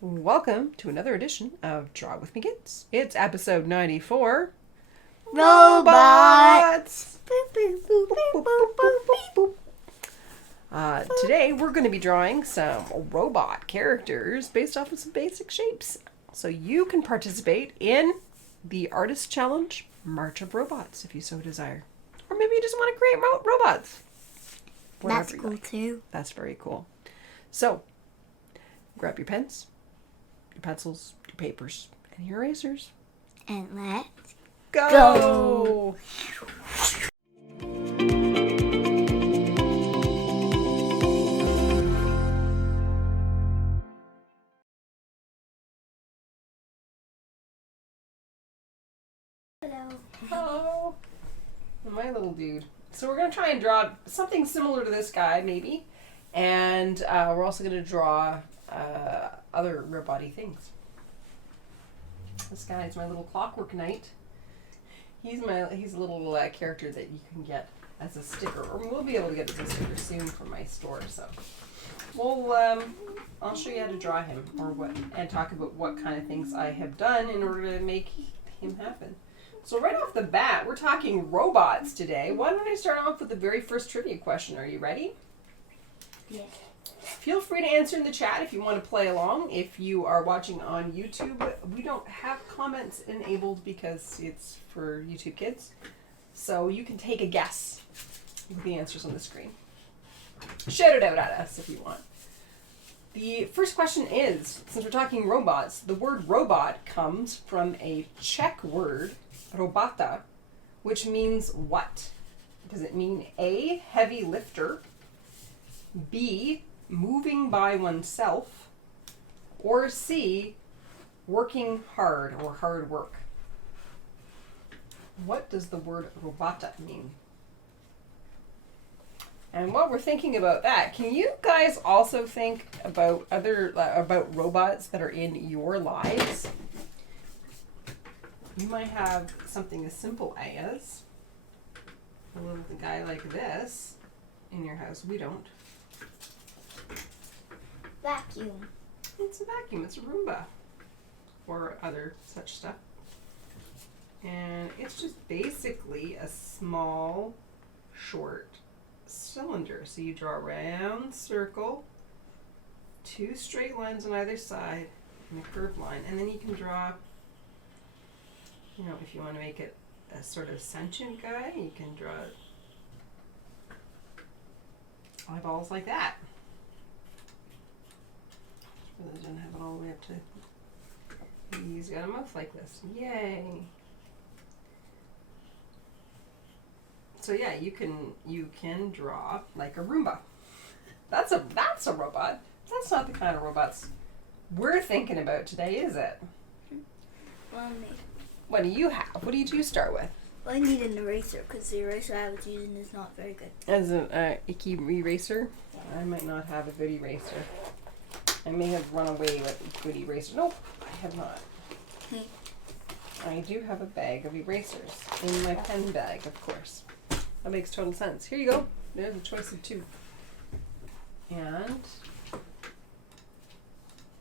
Welcome to another edition of Draw With Me Kids. It's episode 94. Robots! Today we're going to be drawing some robot characters based off of some basic shapes. So you can participate in the Artist Challenge March of Robots if you so desire. Or maybe you just want to create robots. Whatever That's you cool like. too. That's very cool. So, grab your pens, your pencils, your papers, and your erasers. And let's Go! Hello. My little dude. So we're going to try and draw something similar to this guy, maybe. And we're also going to draw other robot-y things. This guy's my little clockwork knight. He's a little character that you can get as a sticker, or we'll be able to get as a sticker soon from my store. So I'll show you how to draw him, and talk about what kind of things I have done in order to make him happen. So right off the bat, we're talking robots today. Why don't I start off with the very first trivia question? Are you ready? Yes. Feel free to answer in the chat if you want to play along. If you are watching on YouTube, we don't have comments enabled because it's for YouTube Kids. So you can take a guess with the answers on the screen. Shout it out at us if you want. The first question is, since we're talking robots, the word robot comes from a Czech word, robota, which means what? Does it mean A, heavy lifter, B, moving by oneself, or C, working hard or hard work? What does the word robota mean? And while we're thinking about that, can you guys also think about about robots that are in your lives? You might have something as simple as a little guy like this in your house. We don't. Vacuum. It's a vacuum. It's a Roomba. Or other such stuff. And it's just basically a small, short cylinder. So you draw a round circle, two straight lines on either side, and a curved line. And then you can draw, if you want to make it a sort of sentient guy, you can draw eyeballs like that. Really don't have it all the way up to. He's got a mouth like this. Yay! So yeah, you can draw like a Roomba. That's a robot. That's not the kind of robots we're thinking about today, is it? Well, maybe. What do you have? What did you start with? Well, I need an eraser because the eraser I was using is not very good. As an icky eraser? I might not have a good eraser. I may have run away with a good eraser. Nope, I have not. I do have a bag of erasers in my pen bag, of course. That makes total sense. Here you go. There's a choice of two. And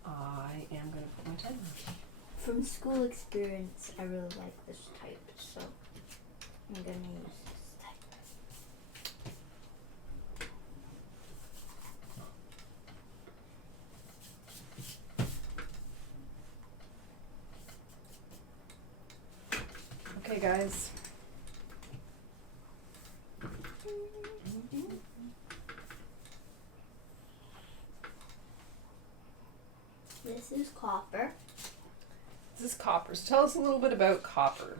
I am going to put my pen on. From school experience, I really like this type, so I'm going to use this type. Okay, guys. This is Copper. This is Copper. So tell us a little bit about Copper.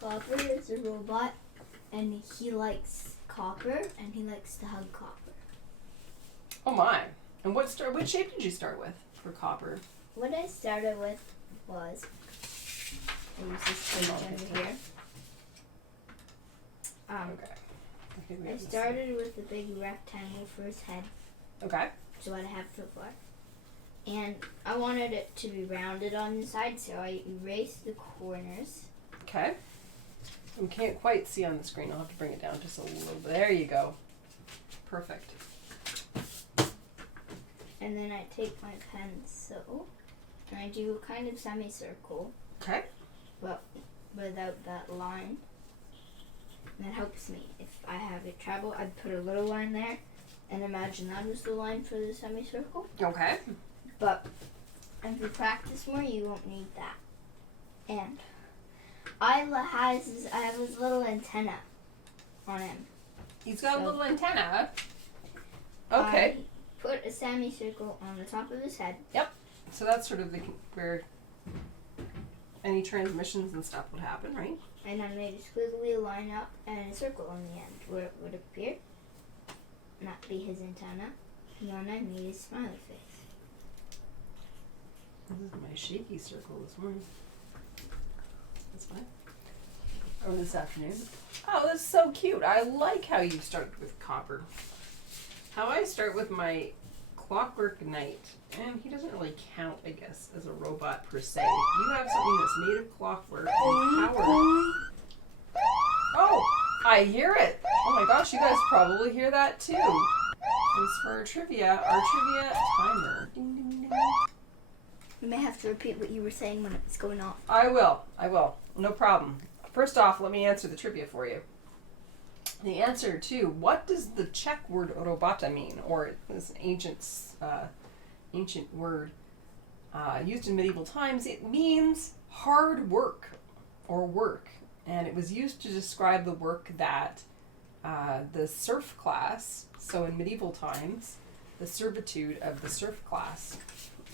Copper is a robot, and he likes copper, and he likes to hug copper. Oh my. And what shape did you start with for Copper? What I started with was, I use this page over here. Okay. I started with the big rectangle for his head. Okay. So what I have so far. And I wanted it to be rounded on the side, so I erased the corners. Okay. We can't quite see on the screen. I'll have to bring it down just a little bit. There you go. Perfect. And then I take my pencil and I do a kind of semicircle, Okay. but without that line. And that helps me. If I have it travel, I'd put a little line there, and imagine that was the line for the semicircle. Okay. But if you practice more, you won't need that. And I have his little antenna on him. He's got a So- little antenna. Okay. I put a semicircle on the top of his head. So that's sort of where any transmissions and stuff would happen, right? And I made a squiggly line up and a circle on the end where it would appear. And that'd be his antenna. And then I made his smiley face. This is my shaky circle this morning. That's fine. Or this afternoon. Oh, that's so cute. I like how you started with copper. How I start with my Clockwork Knight, and he doesn't really count, I guess, as a robot per se. You have something that's made of clockwork and powered. Oh, I hear it. Oh my gosh, you guys probably hear that too. It's for our trivia timer. Ding, ding, ding. You may have to repeat what you were saying when it was going off. I will. No problem. First off, let me answer the trivia for you. The answer to what does the Czech word robota mean, or this ancient word used in medieval times? It means hard work or work, and it was used to describe the work that the serf class. So in medieval times, the servitude of the serf class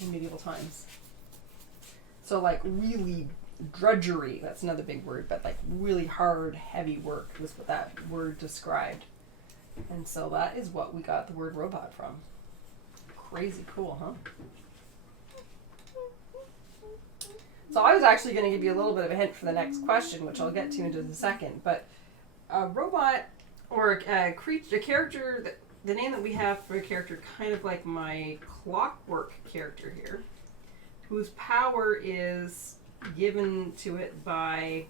in medieval times. So like really drudgery, that's another big word, but like really hard, heavy work was what that word described. And so that is what we got the word robot from. Crazy cool, huh? So I was actually going to give you a little bit of a hint for the next question, which I'll get to in just a second. But a robot or a character, the name that we have for a character, kind of like my clockwork character here, whose power is given to it by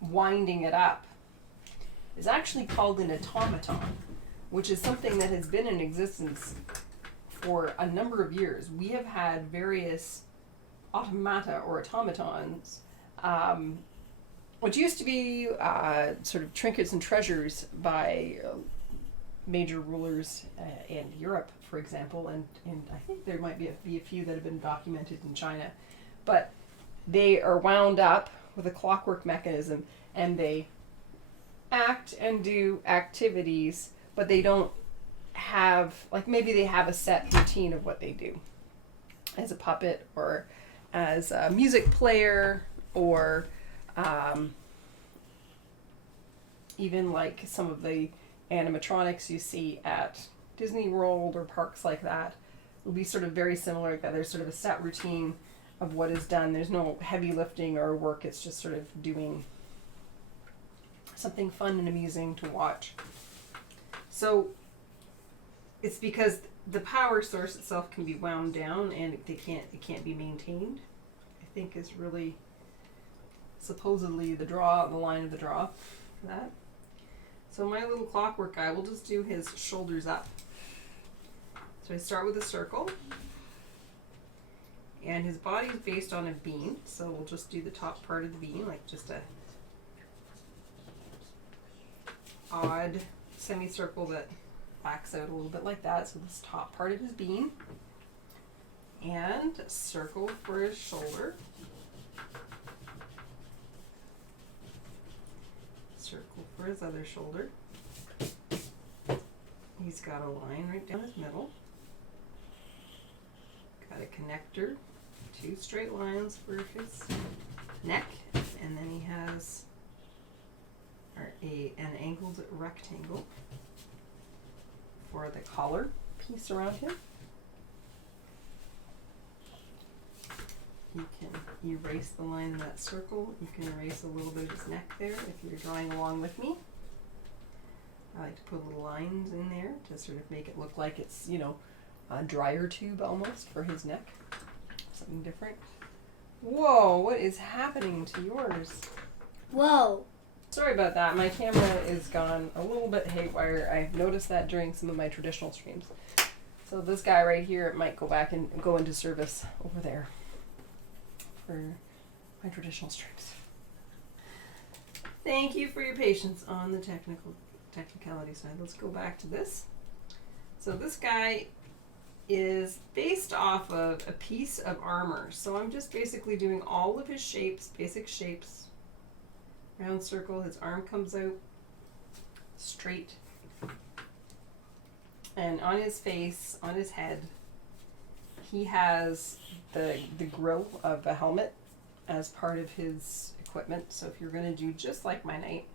winding it up, is actually called an automaton, which is something that has been in existence for a number of years. We have had various automata or automatons, which used to be sort of trinkets and treasures by major rulers in Europe, for example, and I think there might be a few that have been documented in China, but they are wound up with a clockwork mechanism, and they act and do activities, but they don't have, like, maybe they have a set routine of what they do as a puppet or as a music player, or even like some of the animatronics you see at Disney World or parks like that will be sort of very similar. That there's sort of a set routine of what is done. There's no heavy lifting or work. It's just sort of doing something fun and amusing to watch. So it's because the power source itself can be wound down, and it can't be maintained, I think, is really supposedly the line of the draw for that. So my little clockwork guy, will just do his shoulders up. So I start with a circle, and his body is based on a beam, so we'll just do the top part of the beam, like just a odd semicircle that backs out a little bit like that. So this top part of his beam, and a circle for his shoulder, circle for his other shoulder. He's got a line right down his middle, got a connector, 2 straight lines for his neck, and then he has an angled rectangle for the collar piece around him. You can erase the line in that circle. You can erase a little bit of his neck there if you're drawing along with me. I like to put little lines in there to sort of make it look like it's, a dryer tube almost for his neck. Something different. Whoa, what is happening to yours? Whoa. Sorry about that. My camera is gone a little bit haywire. I've noticed that during some of my traditional streams. So this guy right here might go back and go into service over there for my traditional stripes. Thank you for your patience on the technicality side. Let's go back to this. So this guy is based off of a piece of armor. So I'm just basically doing all of his shapes, basic shapes. Round circle, his arm comes out straight. And on his face, on his head, he has the grill of a helmet as part of his equipment. So if you're going to do just like my knight,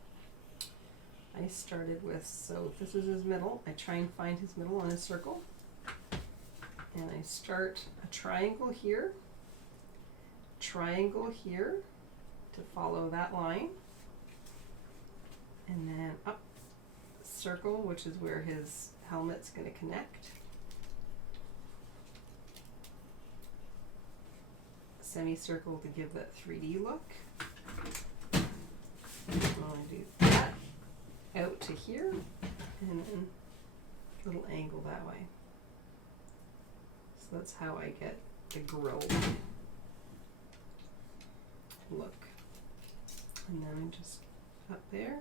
I started with, so if this is his middle, I try and find his middle on his circle. And I start a triangle here to follow that line. And then up, circle, which is where his helmet's going to connect. Semicircle to give that 3D look. I'm going to do that out to here, and then a little angle that way. So that's how I get the grill look. And then I'm just up there,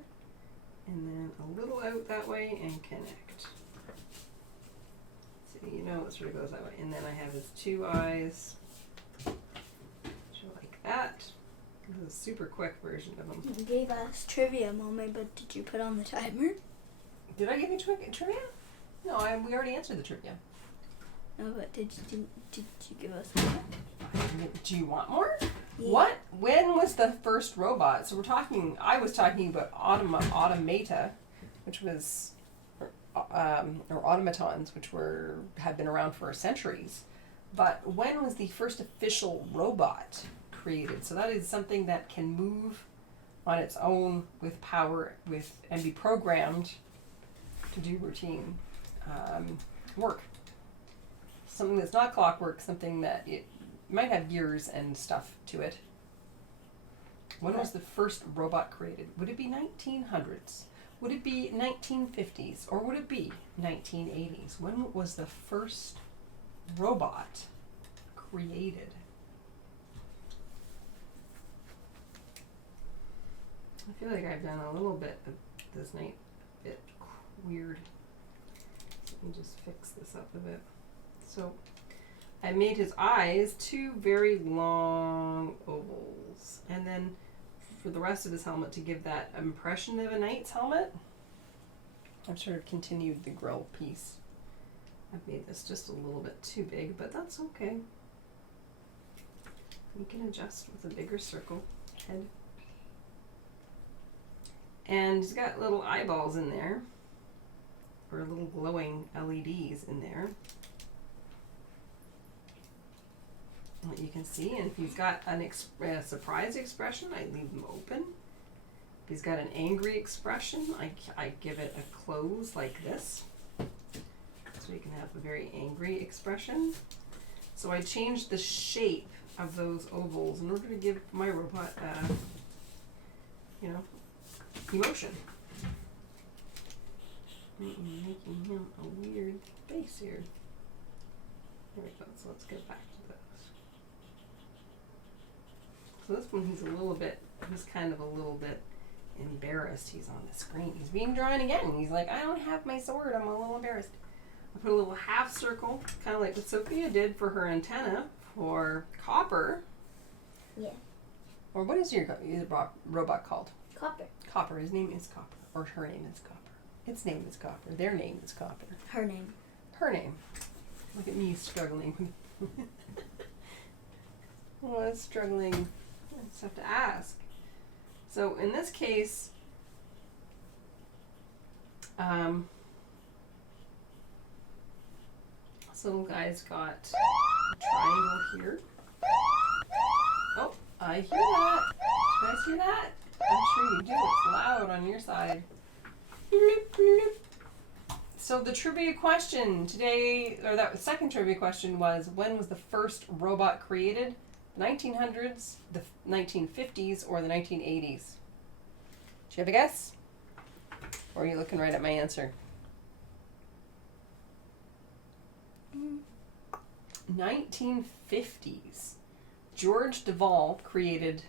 and then a little out that way and connect. So you know it sort of goes that way. And then I have his two eyes, like that. This is a super quick version of them. You gave us trivia moment, but did you put on the timer? Did I give you trivia? No, we already answered the trivia. No, but did you give us more? Do you want more? Yeah. What? When was the first robot? So I was talking about automata, which was, or automatons, which had been around for centuries. But when was the first official robot created? So that is something that can move on its own with power and be programmed to do routine work. Something that's not clockwork, something that it might have gears and stuff to it. When was the first robot created? Would it be 1900s? Would it be 1950s? Or would it be 1980s? When was the first robot created? I feel like I've done a little bit of this night a bit weird. So let me just fix this up a bit. So I made his eyes two very long ovals. And then for the rest of his helmet, to give that impression of a knight's helmet, I've sort of continued the grill piece. I've made this just a little bit too big, but that's okay. You can adjust with a bigger circle head. And he's got little eyeballs in there, or little glowing LEDs in there that you can see. And if he's got a surprise expression, I leave them open. If he's got an angry expression, I give it a close like this, so you can have a very angry expression. So I changed the shape of those ovals in order to give my robot emotion. Making him a weird face here. There we go. So let's get back to those. So this one, he's kind of a little bit embarrassed. He's on the screen. He's being drawn again. He's like, I don't have my sword. I'm a little embarrassed. I put a little half circle, kind of like what Sophia did for her antenna for Copper. Yeah. Or what is your robot called? Copper. Copper. His name is Copper. Or her name is Copper. Its name is Copper. Their name is Copper. Her name. Her name. Look at me struggling. Oh, I was struggling. I just have to ask. So in this case, this little guy's got a triangle here. Oh, I hear that. Do you guys hear that? I'm sure you do. It's loud on your side. Bloop, bloop. So the trivia question today, or that second trivia question was, when was the first robot created? The 1900s, the 1950s, or the 1980s? Do you have a guess? Or are you looking right at my answer? Mm. 1950s. George Devol created,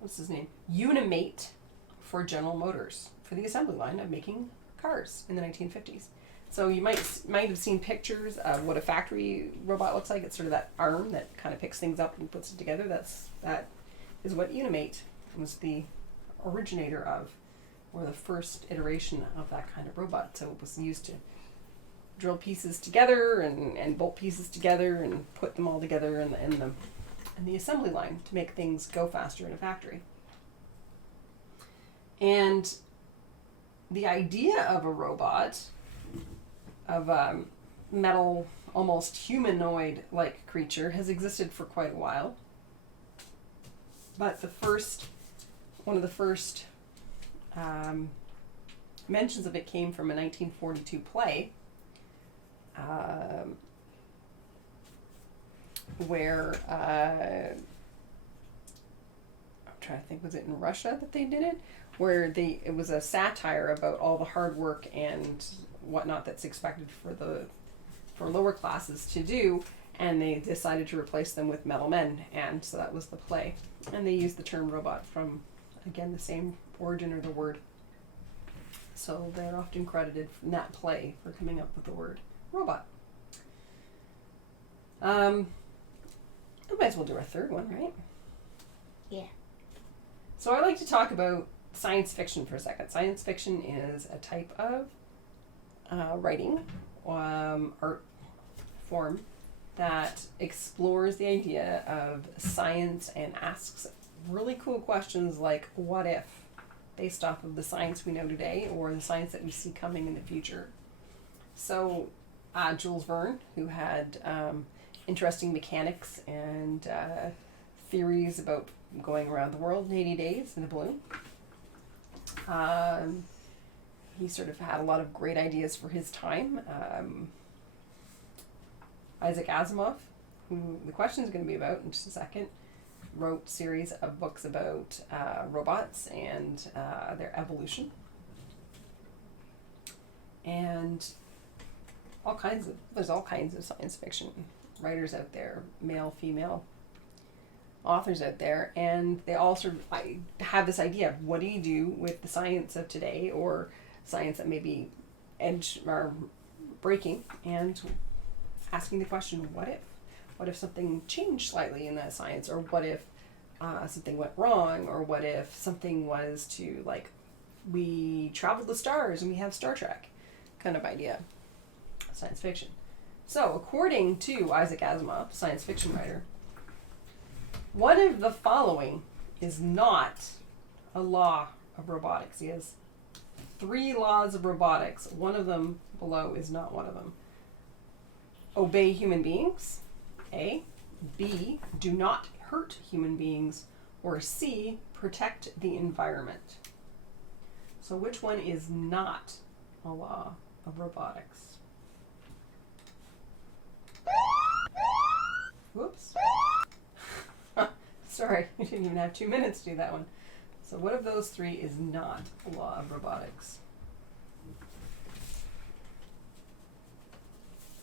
what's his name? Unimate for General Motors for the assembly line of making cars in the 1950s. So you might have seen pictures of what a factory robot looks like. It's sort of that arm that kind of picks things up and puts it together. That is what Unimate was the originator of, or the first iteration of that kind of robot. So it was used to drill pieces together and bolt pieces together and put them all together in the assembly line to make things go faster in a factory. And the idea of a robot, of a metal, almost humanoid-like creature, has existed for quite a while. But one of the first mentions of it came from a 1942 play where I'm trying to think, was it in Russia that they did it? Where it was a satire about all the hard work and whatnot that's expected for lower classes to do, and they decided to replace them with metal men, and so that was the play. And they used the term robot from, again, the same origin of the word. So they're often credited from that play for coming up with the word robot. I might as well do our third one, right? Yeah. So I like to talk about science fiction for a second. Science fiction is a type of writing, art form that explores the idea of science and asks really cool questions like, what if, based off of the science we know today or the science that we see coming in the future. So Jules Verne, who had interesting mechanics and theories about going around the world in 80 days in a balloon. He sort of had a lot of great ideas for his time. Isaac Asimov, who the question is going to be about in just a second, wrote a series of books about robots and their evolution. And there's all kinds of science fiction writers out there, male, female authors out there, and they all sort of have this idea of what do you do with the science of today, or science that may be edge or breaking, and asking the question, what if something changed slightly in that science, or what if something went wrong, or what if something was to, like, we traveled the stars and we have Star Trek kind of idea, science fiction. So according to Isaac Asimov, science fiction writer, one of the following is not a law of robotics. He has 3 laws of robotics. One of them below is not one of them. Obey human beings, A. B. Do not hurt human beings. Or C. Protect the environment. So which one is not a law of robotics? Whoops. Sorry, we didn't even have 2 minutes to do that one. So what of those 3 is not a law of robotics?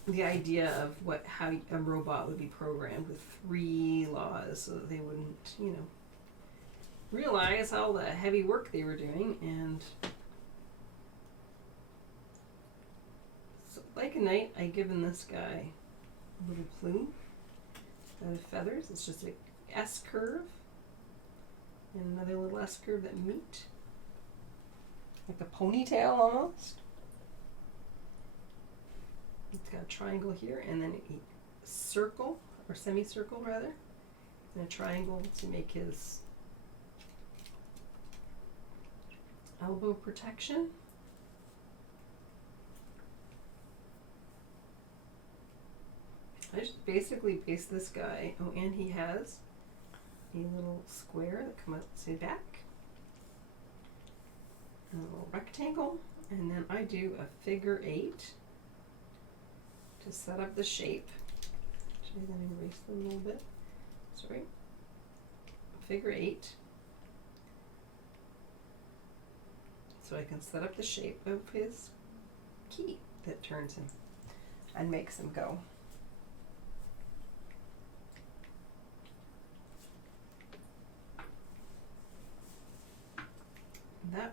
The idea of how a robot would be programmed with 3 laws so that they wouldn't, realize all the heavy work they were doing. And so, like a knight, I've given this guy a little plume out of feathers. It's just a S curve and another little S curve that meet, like a ponytail almost. It's got a triangle here and then a circle, or semicircle rather, and a triangle to make his elbow protection. I just basically base this guy. Oh, and he has a little square that comes out the back, and a little rectangle, and then I do a figure 8 to set up the shape. Actually, then erase them a little bit. Sorry. Figure 8. So I can set up the shape of his key that turns him and makes him go.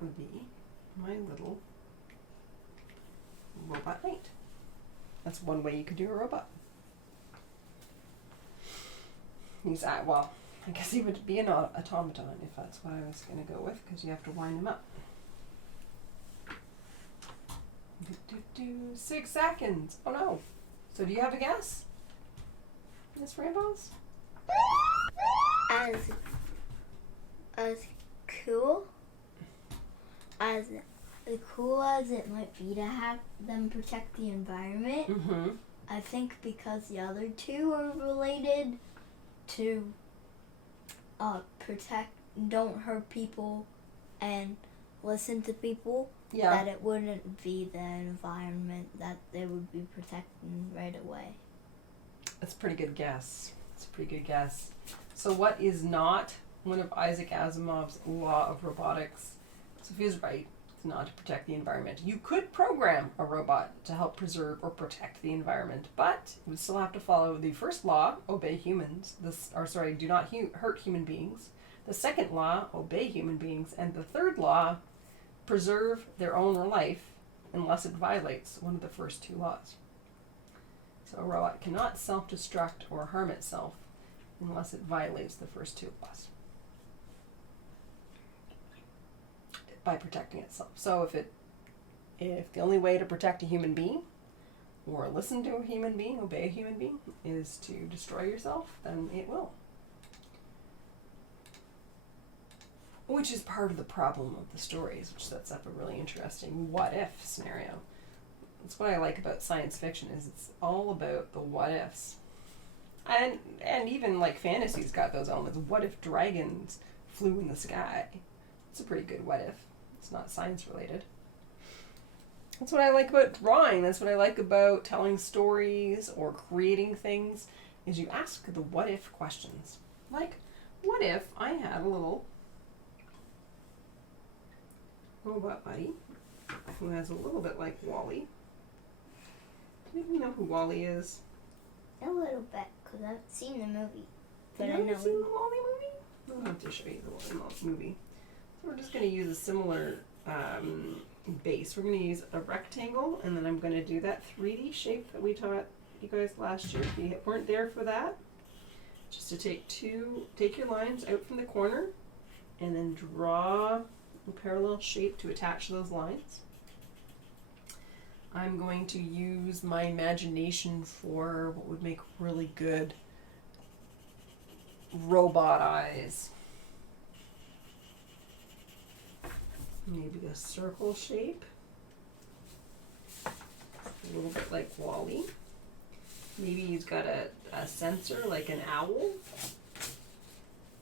that would be my little robot knight. That's one way you could do a robot. He's well, I guess he would be an automaton if that's what I was going to go with, because you have to wind him up. 6 seconds. Oh no. So do you have a guess, Miss Rambos? As cool as it might be to have them protect the environment, Mm-hmm. I think because the other two are related to protect, don't hurt people, and listen to people, Yeah. that it wouldn't be the environment that they would be protecting right away. That's a pretty good guess. It's a pretty good guess. So what is not one of Isaac Asimov's law of robotics? So he was right. It's not to protect the environment. You could program a robot to help preserve or protect the environment, but it would still have to follow the first law, obey humans. Do not hurt human beings. The second law, obey human beings. And the third law, preserve their own life unless it violates one of the first two laws. So a robot cannot self-destruct or harm itself unless it violates the first two laws by protecting itself. So if the only way to protect a human being or listen to a human being, obey a human being, is to destroy yourself, then it will. Which is part of the problem of the stories, which sets up a really interesting what-if scenario. That's what I like about science fiction, is it's all about the what-ifs. And even like fantasy's got those elements. What if dragons flew in the sky? It's a pretty good what-if. It's not science related. That's what I like about drawing. That's what I like about telling stories or creating things, is you ask the what-if questions. Like, what if I had a little robot buddy who has a little bit like Wall-E? Do you even know who Wall-E is? A little bit, because I've seen the movie. But Have I you know ever seen the Wall-E movie? I'll have to show you the Wall-E movie. So we're just going to use a similar base. We're going to use a rectangle, and then I'm going to do that 3D shape that we taught you guys last year. If you weren't there for that, just to take your lines out from the corner, and then draw a parallel shape to attach those lines. I'm going to use my imagination for what would make really good robot eyes. Maybe a circle shape. A little bit like Wall-E. Maybe he's got a sensor like an owl.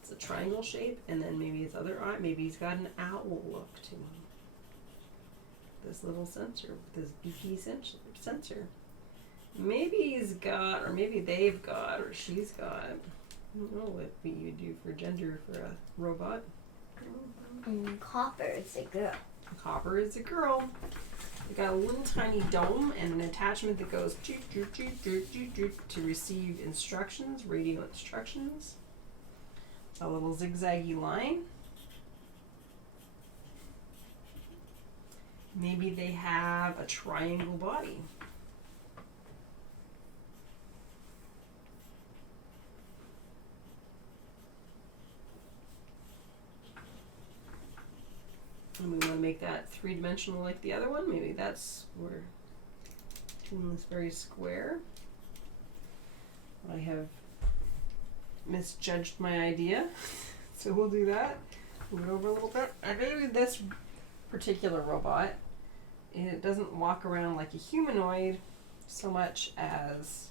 It's a triangle shape, and then maybe his other eye, maybe he's got an owl look to him. This little sensor with this beaky sensor. Maybe he's got, or maybe they've got, or she's got, I don't know what you do for gender for a robot. Copper is a girl. Copper is a girl. They got a little tiny dome and an attachment that goes to receive instructions, radio instructions. A little zigzaggy line. Maybe they have a triangle body. And we want to make that three-dimensional like the other one. Maybe that's where doing this very square. I have misjudged my idea, so we'll do that. Move it over a little bit. I think this particular robot, it doesn't walk around like a humanoid so much as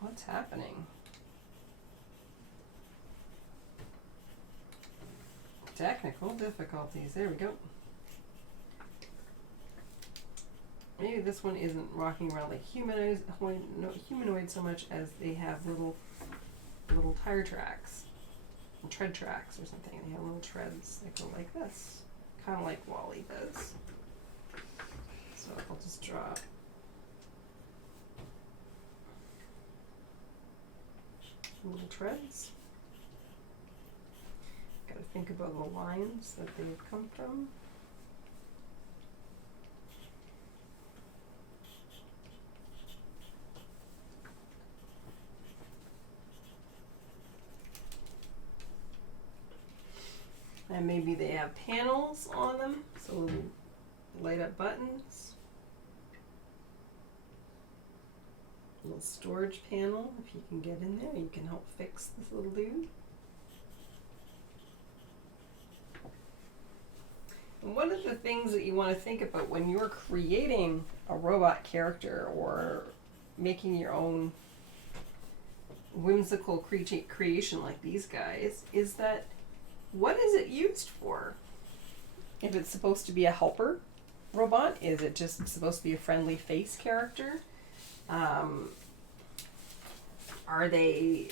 what's happening. Technical difficulties. There we go. Maybe this one isn't walking around like humanoid so much as they have little tire tracks, tread tracks or something. They have little treads that go like this, kind of like Wall-E does. So I'll just draw little treads. Got a think about the lines that they come from. And maybe they have panels on them, so light up buttons. A little storage panel, if you can get in there, you can help fix this little dude. And one of the things that you want to think about when you're creating a robot character or making your own whimsical creation like these guys is that what is it used for? If it's supposed to be a helper robot, is it just supposed to be a friendly face character? Are they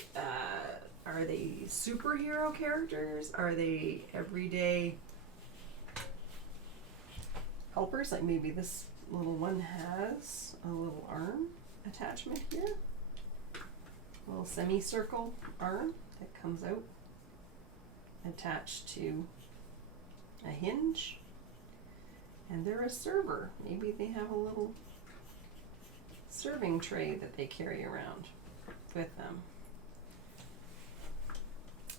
superhero characters? Are they everyday helpers? Like maybe this little one has a little arm attachment here, a little semicircle arm that comes out attached to a hinge, and they're a server. Maybe they have a little serving tray that they carry around with them.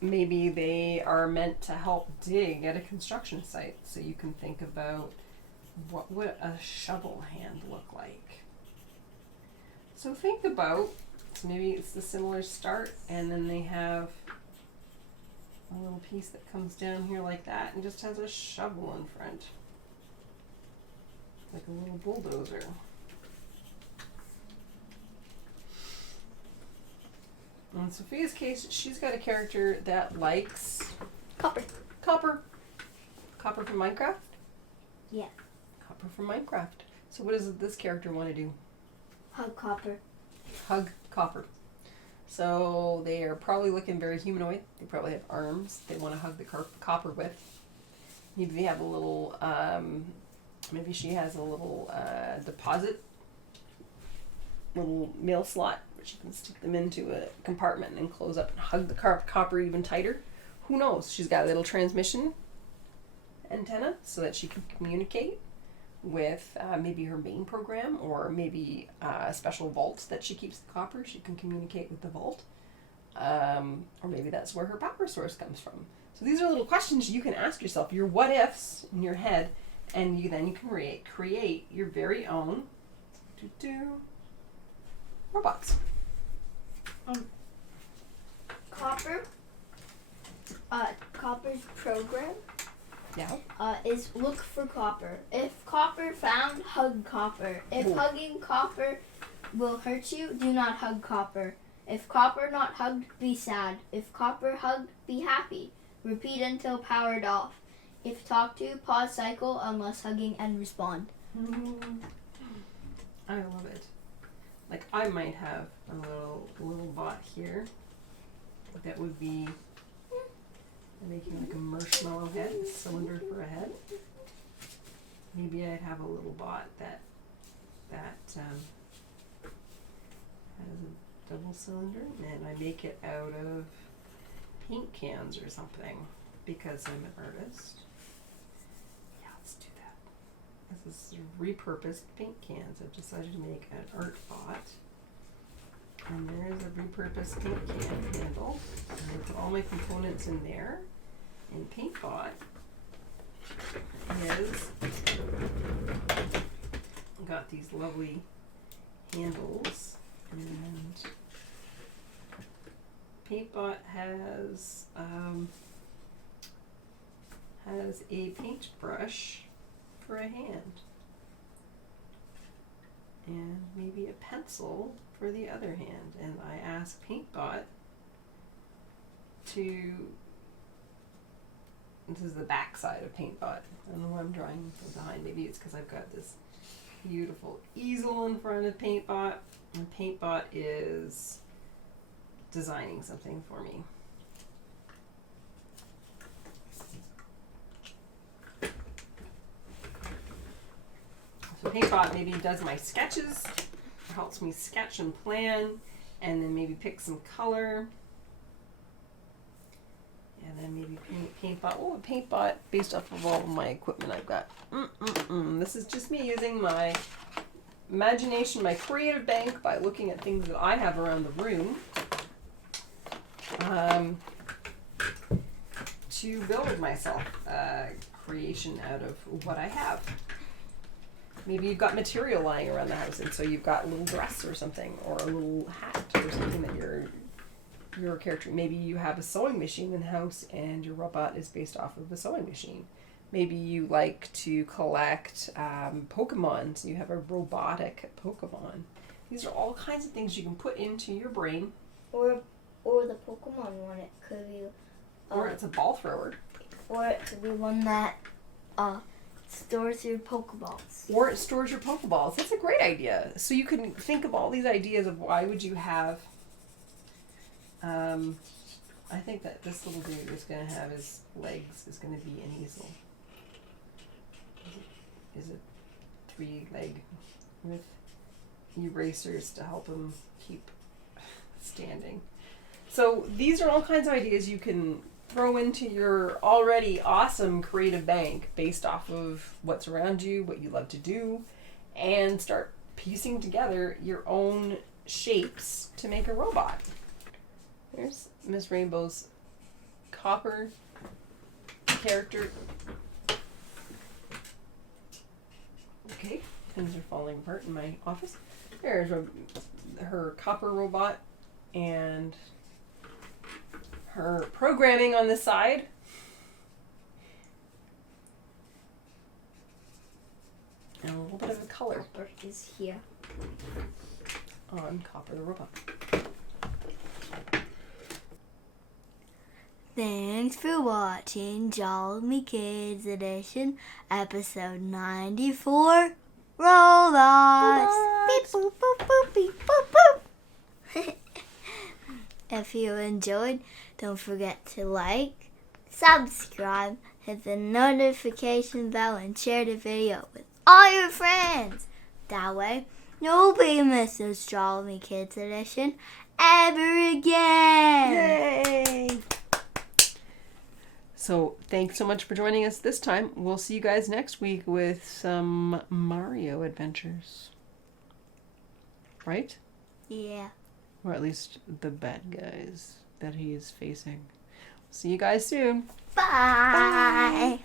Maybe they are meant to help dig at a construction site, so you can think about what would a shovel hand look like. So think about, so maybe it's the similar start, and then they have a little piece that comes down here like that and just has a shovel in front. Like a little bulldozer. In Sophia's case, she's got a character that likes Copper. Copper. Copper from Minecraft? Yeah. Copper from Minecraft. So what does this character want to do? Hug Copper. Hug Copper. So they are probably looking very humanoid. They probably have arms they want to hug the copper with. Maybe they have a little, maybe she has a little deposit, little mail slot, which you can stick them into a compartment and close up and hug the copper even tighter. Who knows? She's got a little transmission antenna so that she can communicate with maybe her main program, or maybe a special vault that she keeps the copper. She can communicate with the vault. Or maybe that's where her power source comes from. So these are little questions you can ask yourself, your what ifs in your head, and you can create your very own robots. Copper's program Yeah. is look for Copper. If Copper found, hug Copper. If Ooh. hugging Copper will hurt you, do not hug Copper. If Copper not hugged, be sad. If Copper hugged, be happy. Repeat until powered off. If talked to, pause cycle unless hugging and respond. I love it. Like I might have a little bot here that would be making like a marshmallow head, a cylinder for a head. Maybe I'd have a little bot that has a double cylinder, and I make it out of paint cans or something because I'm an artist. Yeah, let's do that. This is repurposed paint cans. I've decided to make an art bot. And there is a repurposed paint can handle. And I put all my components in there. And PaintBot is got these lovely handles, and PaintBot has a paintbrush for a hand, and maybe a pencil for the other hand. And I asked PaintBot to, this is the back side of PaintBot. I don't know what I'm drawing from behind. Maybe it's because I've got this beautiful easel in front of PaintBot, and PaintBot is designing something for me. So PaintBot maybe does my sketches, helps me sketch and plan, and then maybe pick some color. And then maybe paint bot. Oh, a paint bot based off of all of my equipment I've got. This is just me using my imagination, my creative bank, by looking at things that I have around the room to build myself a creation out of what I have. Maybe you've got material lying around the house, and so you've got a little dress or something, or a little hat or something that your character. Maybe you have a sewing machine in the house, and your robot is based off of a sewing machine. Maybe you like to collect Pokemon, so you have a robotic Pokemon. These are all kinds of things you can put into your brain. Or the Pokemon one. It could be. Or it's a ball thrower. Or it could be one that stores your Pokeballs. Or it stores your Pokeballs. That's a great idea. So you can think of all these ideas of why would you have. I think that this little dude is going to have his legs is going to be an easel. Is it 3-leg with erasers to help him keep standing. So these are all kinds of ideas you can throw into your already awesome creative bank based off of what's around you, what you love to do, and start piecing together your own shapes to make a robot. There's Miss Rainbow's copper character. Okay, things are falling apart in my office. There's her copper robot and her programming on the side. And a little bit of a color. Copper is here. On Copper the Robot. Thanks for watching Jolly Kids Edition, episode 94, Robots. Beep, boop, boop, boop, beep, boop, boop. If you enjoyed, don't forget to like, subscribe, hit the notification bell, and share the video with all your friends. That way, nobody misses Jolly Kids Edition ever again. Yay! So thanks so much for joining us this time. We'll see you guys next week with some Mario adventures. Right? Yeah. Or at least the bad guys that he is facing. See you guys soon. Bye.